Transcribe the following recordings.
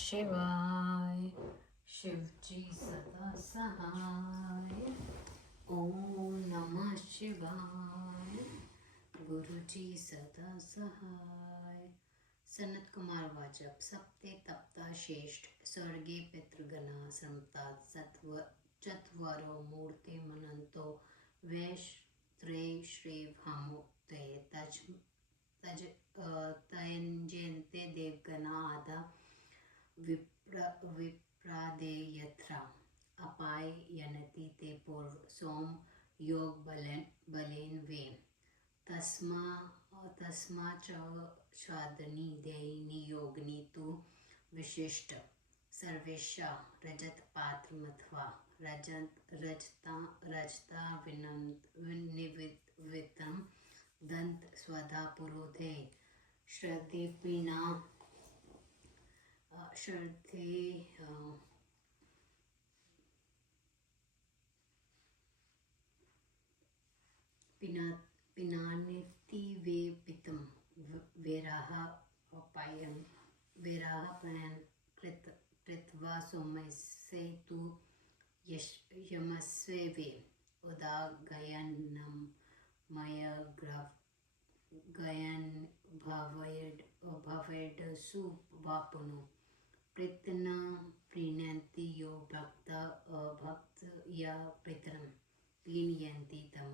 शिवाय। शिवजी सदा सहाय। ओम नमः शिवाय। गुरुजी सदा सहाय। सनत कुमार वाचक सप्ते तप्ता श्रेष्ठ स्वर्गे पितृगणा समता सत्व चत्वरो मूर्ति मनंतो वैश्त्रे श्री भामुक्ते तयंजयन्ते देवगणा आदा विप्रादे यथा अपाय यनति ते पूर्व सोम योग बलेन वे तस्मा च स्वादनी देयिनी योगिनी तु विशिष्ट सर्वेशा रजत पात्रमथवा रजता विनिवितम दंत स्वधा पुरोधे श्रद्धे पिनानिति वे पितम वेराहपायन कृत्वा सोमस्य तु यमस्वे वे उदागयन्नं मयग्रवगयन् भवेड्सु वापुनो प्रीतन प्रीणन्ति यो भक्त या पितरं प्रीणयन्ति तम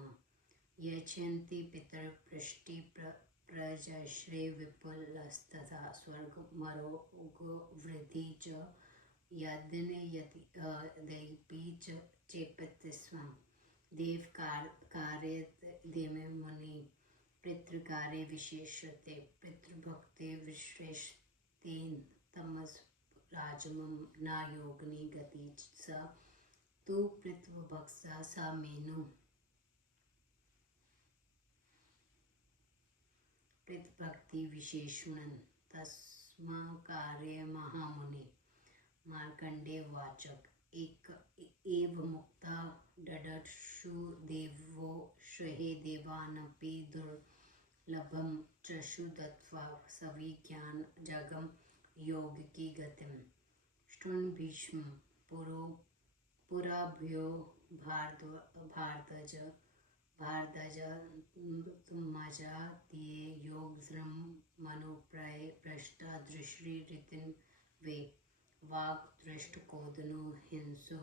यच्छन्ति पितरपृष्टि प्रजश्रे विपुलस्तथा स्वर्गमरोगवृद्धि च यद्यपि चेपति स्वं देवकार्ये मुनि पितृकार्ये विशेषते पितृभक्ते विश्रेष्टेन तमस राजमं न योगिनी गति स तु पितृभक्ता सा मेनु पितृभक्ति विशेषुणन तस्मा कार्य महामुनि मार्कंडे वाचक एव मुक्ता ददर्शु देवो श्रेहे देवानपि दुर्लभं चक्षु दत्त्वा सविज्ञान जगम योगिकी गतिम शृण्व भीष्म पुराभ्यो भारद्वाज तुमजा तिये योगज्रम मनोप्रय पृष्ठा दृष्टि रीतिन वे वाक् दृष्टकोदनो हिंसो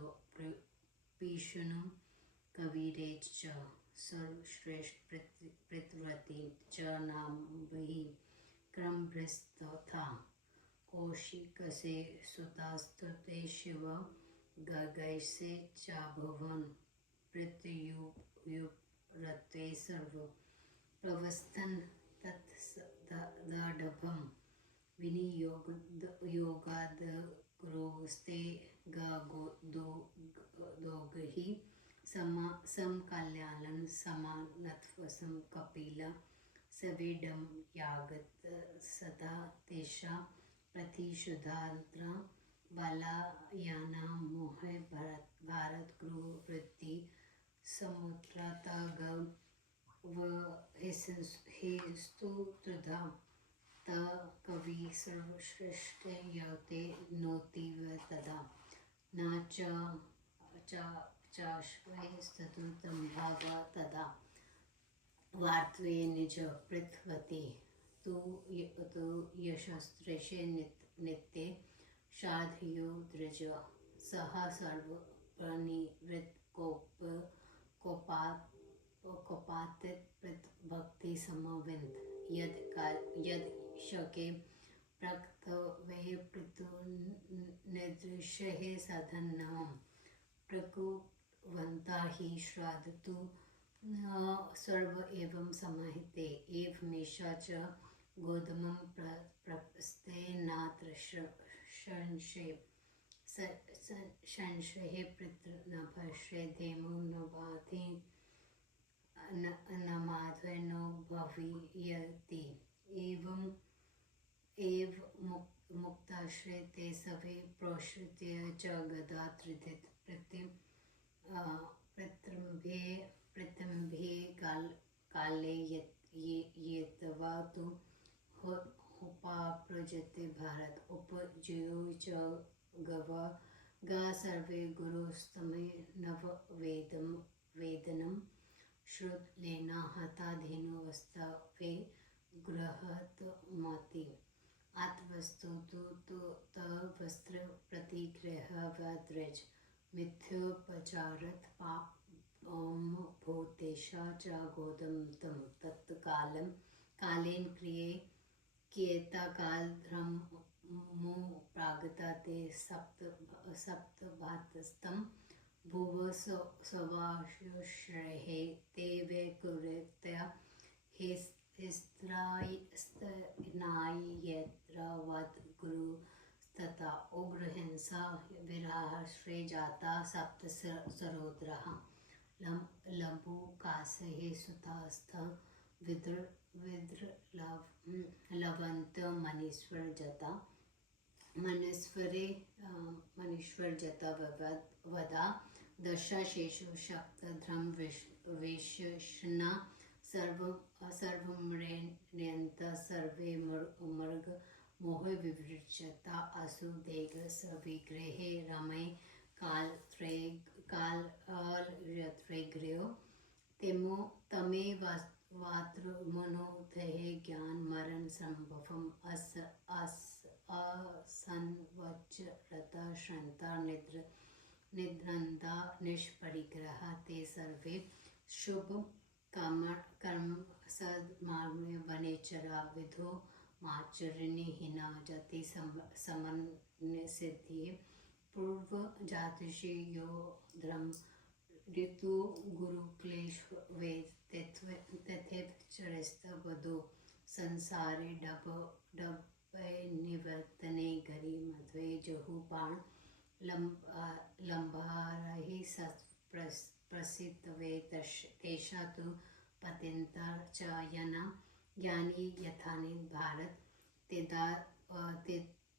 पीशुनो कविरेच च सर्वश्रेष्ठ प्रीतव्रती च नाम वही क्रमभ्रस्तथा कौशिकसे सुतास्तुते शिव गगैसे चाभुवन पृथ्युरते सर्व प्रवस्थन तत्सदाढभं विनियोगादग्रोस्ते गागोदोगहि समकाल्यानं समानत्वसं कपिल सवेडं यागत सदा तेषा प्रतिशुद्धान्त्रा बालायाना मोह भारत गृहवृत्ति समुद्रातग हेस्तु त्रिधा त कवि सर्वश्रेष्ठ यते नोतीव तदा न चाश्वै चतुर्थं भाव तदा वार्त्वे निज पृथ्वते तु यशस्त्रेषे नित्ये साधयो द्रज सह सर्व प्रणिवृत्त कोपातीत भक्ति समविंद यद शके प्रक्तवे पृथुर्निदृश्ये साधनम प्रकुवन्ता हि श्राद्धतु सर्व एवं समाहिते एवमेषा च गोधूमं प्रपस्ते नात्र संशये पितृनभश्रे धेमो न बाधे न माध्वे नो भवियति एव मुक्ताश्रे ते सवे प्रोश्रित्य च गदा त्रिधित प्रत्यम्भे काले येतवा तु उपाप्रजते भारत उपजयो च गवा गा सर्वे गुरुस्तमे नव वेदनम श्रुत लेना हता धेनु वस्ता वे गृहत मति आत्वस्तु तो वस्त्र प्रतिग्रह वद्रज मिथ्योपचारत पाप भूतेशा च गोदम तम तत्कालम कालेन क्रिये कियता काल धर्म मु प्रागता ते सप्त भातस्तम भुव सवाशुश्रेहे ते वे कुरेत्या हिस्त्रायत्रवत् गुरु तथा उग्रहिंसा विराश्रे जाता सप्त सरोद्रः लंबुकासहे सुतास्थ विद्र लवंत मनीश्वर जता मनीश्वर जता वदा दशाशेषु शक्त ध्रम विशेषणा सर्वमृण्यन्त सर्वे मर्ग मोह विवृजता असुदेग सविग्रहे रमय कालत्रयग्रयो तमे वातृमनोधये ज्ञान मरण संभवम असन्वच्चरता श्रंता निद्रंदा निष्परिग्रह ते सर्वे शुभ कर्म सद्मार्गे वनेचरा विधो माचरणी हिना जाति समन्य सिद्धि पूर्व जातिषि यो धर्म ऋतु गुरु क्लेश वेद तथेव चरस्त बधो संसारे डब निवर्तने घरी मध्वे जहु पाण लंबारहि प्रसिद्ध वे तेषा तु पतिंता च यना ज्ञानी यथानि भारत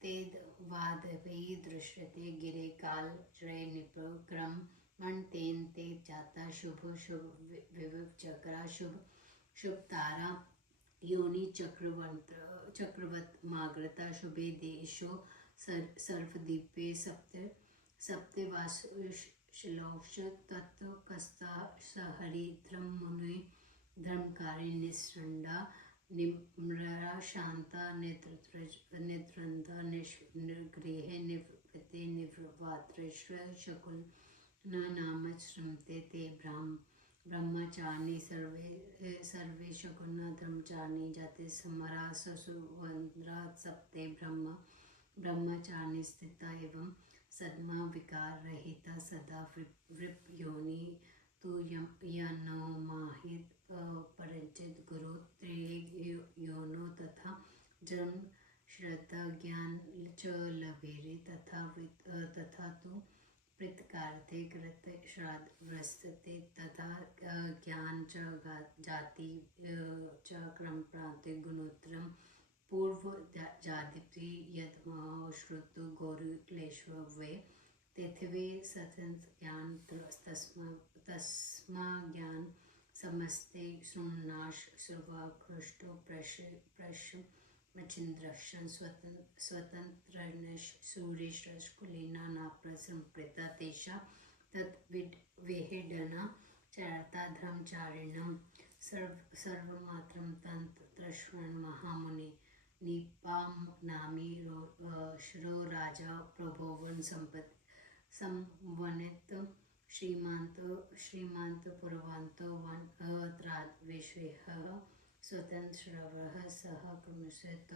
तेद्वादवै दृश्यते गिरे काल त्रय निपक्रम मन तेन ते जाता शुभ विविव चक्रा शुभ तारा योनि चक्रवत माग्रता शुभे देशो सर्वदीपे सप्ते वासुश्लोष तत्व कस्ता सहरि ध्रम मुनि धर्मकारी निसृंडा निम्रा शांता निद्रंदा निर्गृह निवृत्ते निवृत्तेश्वर शकुल न नाम श्रमते ते ब्रह्मचारी सर्वे शकुन धर्मचारी जाते समरा ससुवंद्रा सप्ते ब्रह्मचारी स्थिता एवं सद्मा विकार रहिता सदा वृप योनि तु यनो माहित परंचित गुरु योनो तथा जन्म श्रद्धा ज्ञान च लभेरे तथा तु प्रीतकार्थे कृत श्राद्ध व्रस्तते तथा ज्ञान च जाति च क्रम प्रांते गुणोत्तरम पूर्व जादिति यद्महो श्रुतु गौरी क्लेश्वर वे तेथवे सतंत ज्ञान तस्मा ज्ञान समस्ते सुनाश सर्वा कृष्टो प्रश्न मचिंद्रशन स्वतंत्रनश सूर्यश्रश कुलीना नाप्रसंप्रता तेषा तद्विहेडना चरता धर्मचारिणम सर्वमात्रम तंत्रश्रवण महामुनि निपाम नामी श्रो राजा प्रभोवन संवनित श्रीमांत पुरवांत त्राद विश्वेह स्वतंत्रवः सह क्रमशत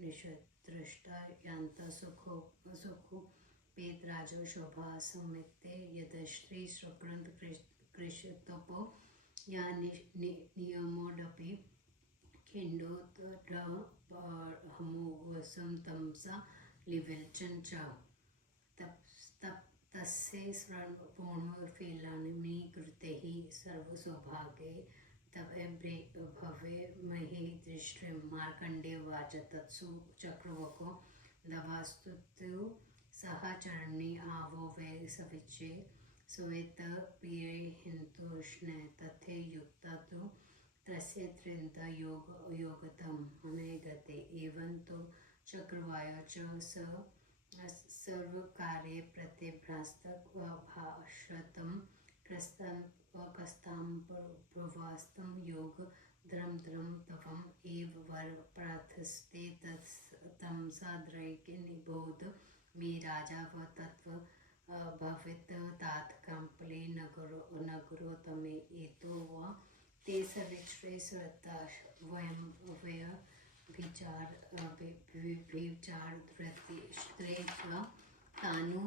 निषदृष्टा यांत सुखो पेत राजो शोभा समिते यदश्री स्वकृत कृषतपो या नियमोडपि खिंडोत्तमोवसं तमसा लिविल्चन च तस्से पूर्णफेलानि कृते हि सर्वसौभाग्ये तवे भवे महि दृष्टिं मार्कण्डेय वाच तत्सु चक्रवको दवास्तुत्यु सहचरणी आवो वै सविचे सुवेत प्रिये हिंतुष्णे तथे युक्ता तु तस्य त्रिंत योगतम अनयगते एवं तो चक्रवाय च सर्वकार्ये प्रतिभ्रास्तक भाषतम कस्तां प्रवास्तं योग द्रम द्रम तवम एव वर प्रार्थस्ते तमसाद्रैके निबोध मे राजा व तत्व भवित तात कंपले नगरो तमे एतो व ते सविश्रे श्रद्धा वयम वय विचार धृति तानु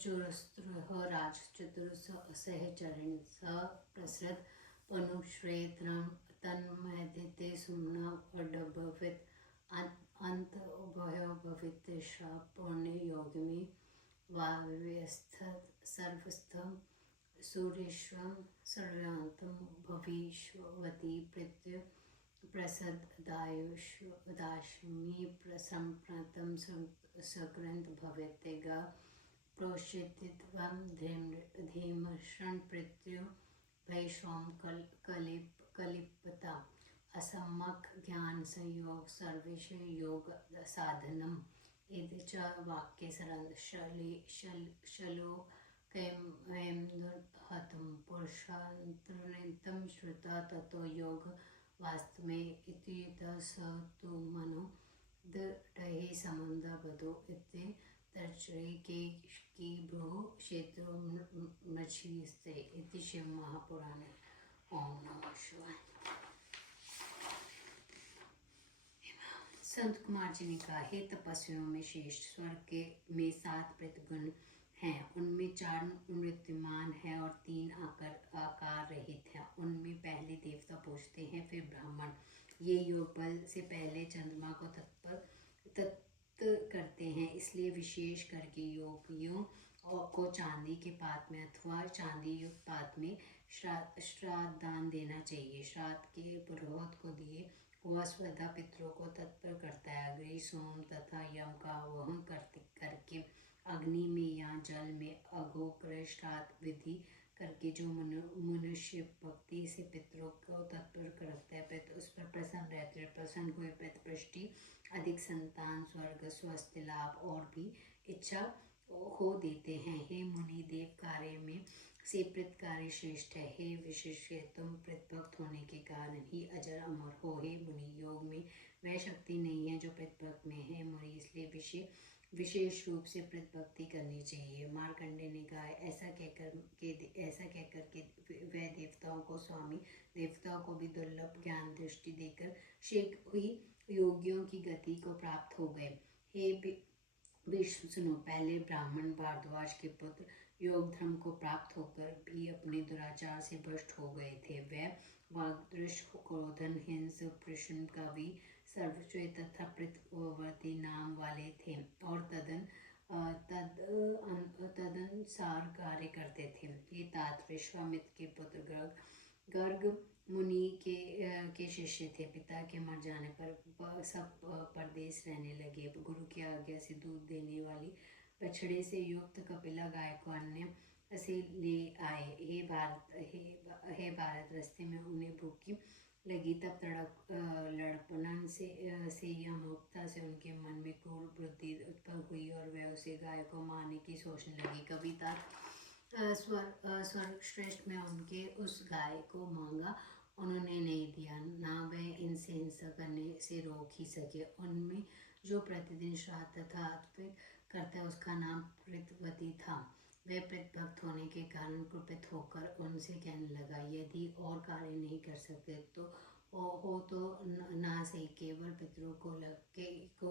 चुरस्त्रः राजचतुरसहचरेण स प्रसृत पनुश्रेत्रं तन्मयदिते सुम्ना अडभवित अंत भयो भवितेषा पुण्य योग में वाव्यस्थ सर्वस्थं सूर्येश्वं सर्वान्तं भविष्यवती प्रत्य प्रसदायुष्दाश्मी प्रसंप्रतं सकृन्त भवेतेगा प्रोषितित्वं धीमशं प्रत्यो भैषों कलिपता असम्यक ज्ञान संयोग सर्वेश योग साधनम इति च वाक्ये श्लोकैर्हतं पुरुषान्तरनितं श्रुता ततो योग वास्तव में इति स तु मनो दहि संबंध बदो इति तर्चरे की भ्रुः क्षेत्रो मच्छीस्ते इति शिव महापुराणे। ओम नमः शिवाय। संत कुमार जी ने कहा, हे तपस्वियों में श्रेष्ठ, स्वर्ग के में 7 प्रतिगुण हैं, उनमें 4 मूर्तिमान हैं और 3 आकार रहित हैं। उनमें पहले देवता पूछते हैं, फिर ब्राह्मण। ये योग बल से पहले चंद्रमा को तत्पर करते हैं, इसलिए विशेष करके योगियों को चांदी के पात में अथवा चांदी युक्त पात में श्राद्ध दान देना चाहिए। श्राद्ध के पुरोहित को दिए वह स्वधा पितरों को तत्पर करता है। अग्नि, सोम तथा यम का आवाहन करके अग्नि में या जल में अघोग्र श्राद्ध विधि करके जो मनुष्य भक्ति से पितरों को तत्पर करता है, पितर उस पर प्रसन्न रहते हैं। प्रसन्न हुए पितृपुष्टि, अधिक संतान, स्वर्ग, स्वास्थ्य लाभ और भी इच्छा हो देते हैं। हे मुनि, देव कार्य में से प्रेत कार्य श्रेष्ठ है। हे विशिष्य, तुम प्रेतभक्त होने के कारण ही अजर अमर हो। हे मुनि, योग में वह शक्ति नहीं है जो प्रेतभक्त में है। मुनि, इसलिए विशेष रूप से प्रेतभक्ति करनी चाहिए। मार्कंडे ने कहा, ऐसा कहकर के वह देवताओं को स्वामी, देवताओं को भी दुर्लभ ज्ञान दृष्टि देकर शीघ्र हुई योगियों की गति को प्राप्त हो गए। हे विष्णु, सुनो। पहले ब्राह्मण भारद्वाज के पुत्र योग धर्म को प्राप्त होकर भी अपने दुराचार से भ्रष्ट हो गए थे। वह वाग्दृश, क्रोधन, हिंस, प्रश्न, कवि, सर्वश्रेय तथा प्रवर्ती नाम वाले थे और तदनुसार कार्य करते थे। ये तात विश्वामित्र के पुत्र गर्ग मुनि के शिष्य थे। पिता के मर जाने पर सब परदेश रहने लगे। गुरु की आज्ञा से दूध देने वाली बछड़े से युक्त कपिला गाय को अन्य से ले आए। हे भारत, रास्ते में उन्हें भूखी लगी, तब लड़पन से या मूर्खता से उनके मन में क्रूर बुद्धि उत्पन्न हुई और वह उसे गाय को मारने की सोचने लगी। कविता स्वर्ग श्रेष्ठ में उनके उस गाय को मांगा, उन्होंने नहीं दिया, ना वह इनसे हिंसा करने से रोक ही सके। उनमें जो प्रतिदिन श्राद्ध तथा अर्पित करता उसका नाम प्रेतवती था। वह प्रेतभक्त होने के कारण कुपित होकर उनसे कहने लगा, यदि और कार्य नहीं कर सकते तो ना से केवल पितरों को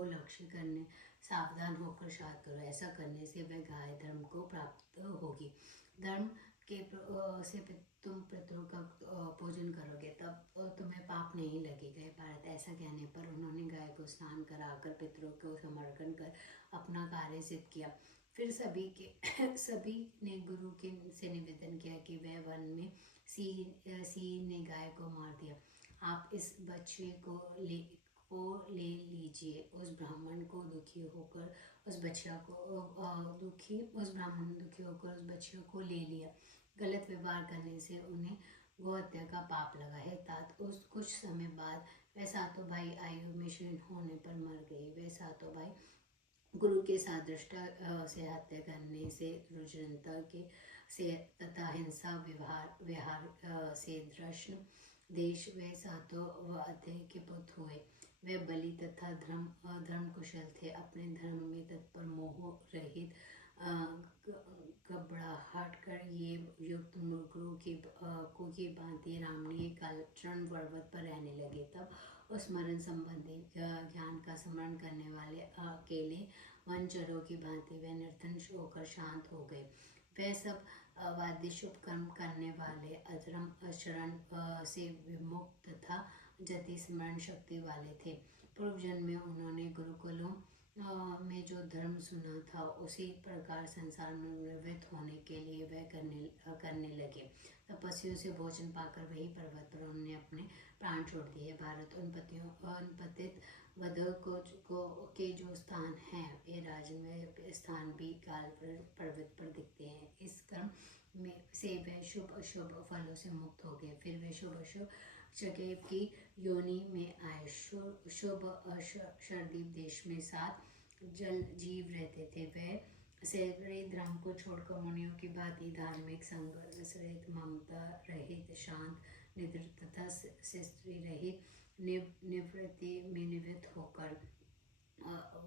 लक्ष्य करने सावधान होकर श्राद्ध करो। ऐसा करने से वह गाय धर्म को प्राप्त होगी। धर्म के से तुम पितरों का पूजन करोगे, तब तुम्हें पाप नहीं लगेगा। भारत, ऐसा कहने पर उन्होंने गाय को स्नान कराकर पितरों को समर्पण कर अपना कार्य सिद्ध किया। फिर सभी ने गुरु से निवेदन किया कि वह वन में सिंह ने गाय को मार दिया। आप इस बच्चे को ले लीजिए। उस ब्राह्मण दुखी होकर उस बच्चे को ले लिया। गलत व्यवहार करने से उन्हें गौ हत्या का पाप लगा है। तात उस कुछ समय बाद वह सातों भाई आयु में क्षीण होने पर मर गए। वे सातों भाई गुरु के साथ दृष्टा से हत्या करने से, रुजनता के से तथा हिंसा विहार से दृष्ण देश वे सातों अध्यय के पुत्र हुए। वे बलि तथा धर्म कुशल थे। अपने धर्म में तत्पर मोह रहित घबराहट कर ये युक्त गुरु की भांति रामणीय कालचरण पर्वत पर रहने लगे। तब उस मरण संबंधी ज्ञान का स्मरण करने वाले अकेले वनचरों की भांति वे निर्तंश होकर शांत हो गए। वे सब वाद्य शुभ कर्म करने वाले, अधर्म आचरण से विमुक्त तथा जति स्मरण शक्ति वाले थे। पूर्व जन्म में उन्होंने गुरुकुलों में जो धर्म सुना था उसी प्रकार संसार में निवृत्त होने के लिए वे करने लगे। तपस्वियों से भोजन पाकर वही पर्वत पर उन्होंने अपने प्राण छोड़ दिए। भारत उन पतित वधों के जो स्थान हैं वे राजन स्थान भी काल पर्वत पर दिखते हैं। इस कर्म में से वे शुभ अशुभ फलों से मुक्त हो गए। फिर वे शुभ अशुभ जगह की योनि में आए। शुभ शरदीप देश में 7 जल जीव रहते थे। वे शरीरी धर्म को छोड़कर मुनियों की भांति धार्मिक संघर्ष रहित, ममता रहित, शांत, निद्र तथा स्त्री रहित, निवृत्ति में निवृत्त होकर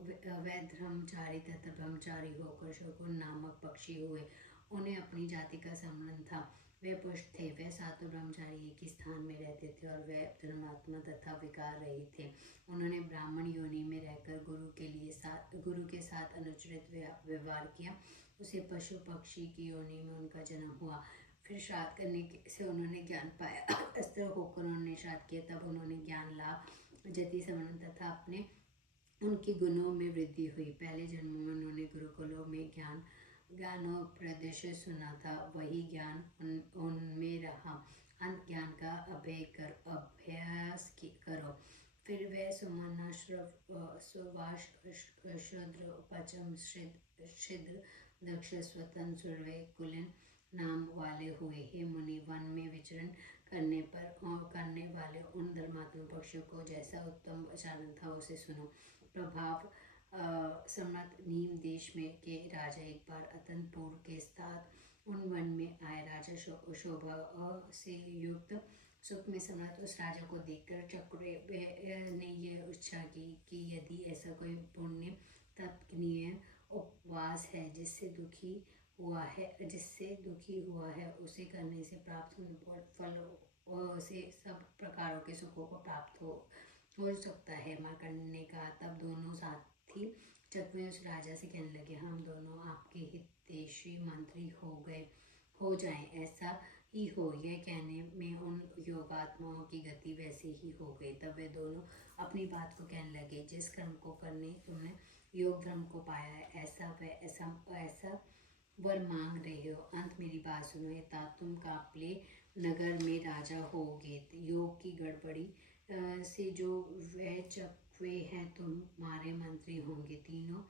वे धर्मचारी तथा ब्रह्मचारी होकर शकुन नामक पक्षी हुए। उन्हें अपनी जाति का संबंध था। वे पुष्ट थे। वे सातों ब्रह्मचारी एक ही स्थान में रहते थे और वे धर्मात्मा तथा विकार रहित थे। उन्होंने ब्राह्मण योनि में रहकर गुरु के साथ अनुचित व्यवहार किया। उसे पशु पक्षी की योनि में उनका जन्म हुआ। फिर श्राद्ध करने से उन्होंने ज्ञान पाया। अस्त्र होकर उन्होंने श्राद्ध किया। तब उन्होंने ज्ञान लाभ, जति समरण तथा अपने उनके गुणों में वृद्धि हुई। पहले जन्म में उन्होंने गुरुकुलों में ज्ञानोपदेश सुना था। वही ज्ञान उनमें रहा। अंत ज्ञान का अभ्यास करो। फिर वे सुमना, सुवास, शूद्र, पचम, छिद्र, दक्ष, स्वतंत्र, सुरवे, कुलीन नाम वाले हुए। हे मुनि, वन में विचरण करने वाले उन धर्मात्मा पक्षियों को जैसा उत्तम आचरण था उसे सुनो। प्रभाव सम्मत नीम देश में के राजा एक बार अत्यंत पूर्व के साथ उन वन में आए। राजा शोभा से युक्त सुख में सम्राट उस राजा को देखकर चक्र ने यह इच्छा की कि यदि ऐसा कोई पुण्य तत्नीय उपवास है जिससे दुखी हुआ है उसे करने से प्राप्त होने फलों से सब प्रकारों के सुखों को प्राप्त हो सकता है। मार्कंडेय ने कहा। तब दोनों साथी चकवे उस राजा से कहने लगे, हम दोनों आपके हितैषी मंत्री हो जाएं, ऐसा ही हो। यह कहने में उन योगात्माओं की गति वैसे ही हो गई। तब वे दोनों अपनी बात को कहने लगे, जिस कर्म को करने तुमने योग धर्म को पाया है ऐसा वर मांग रहे हो। अंत मेरी बात सुनो। तुम कापले नगर में राजा होगे। योग की गड़बड़ी से जो वह चकवे हैं तुम्हारे मंत्री होंगे। तीनों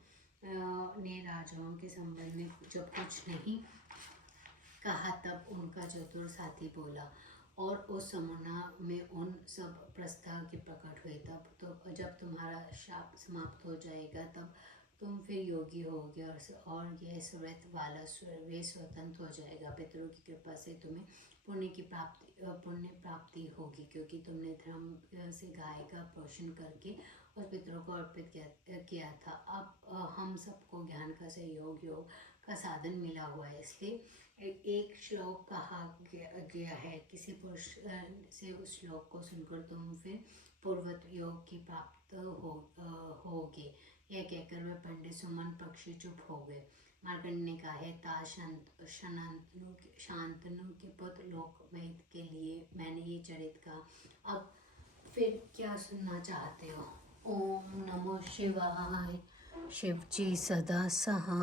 ने राजाओं के संबंध में जब कुछ नहीं कहा तब उनका चतुर साथी बोला और उस समुना में उन सब प्रस्ताव के प्रकट हुए। तब जब तुम्हारा शाप समाप्त हो जाएगा तब तुम फिर योगी होगे और यह सुरत वाला वे स्वतंत्र हो जाएगा। पितरों की कृपा से तुम्हें पुण्य प्राप्ति होगी, क्योंकि तुमने धर्म से गाय का पोषण करके उस पितरों को अर्पित किया था। अब हम सबको ज्ञान का सहयोग योग का साधन मिला हुआ है। इसलिए एक श्लोक कहा गया है। किसी पुरुष से उस श्लोक को सुनकर तुम फिर पूर्वत योग की प्राप्त होगे। यह कहकर वे पंडित सुमन पक्षी चुप हो गए। मार्कंडेय ने कहा है, शांतनु के पुत्र लोकहित के लिए मैंने ये चरित कहा। अब फिर क्या सुनना चाहते हो? ओम नमो शिवाय। शिव जी सदा सहा।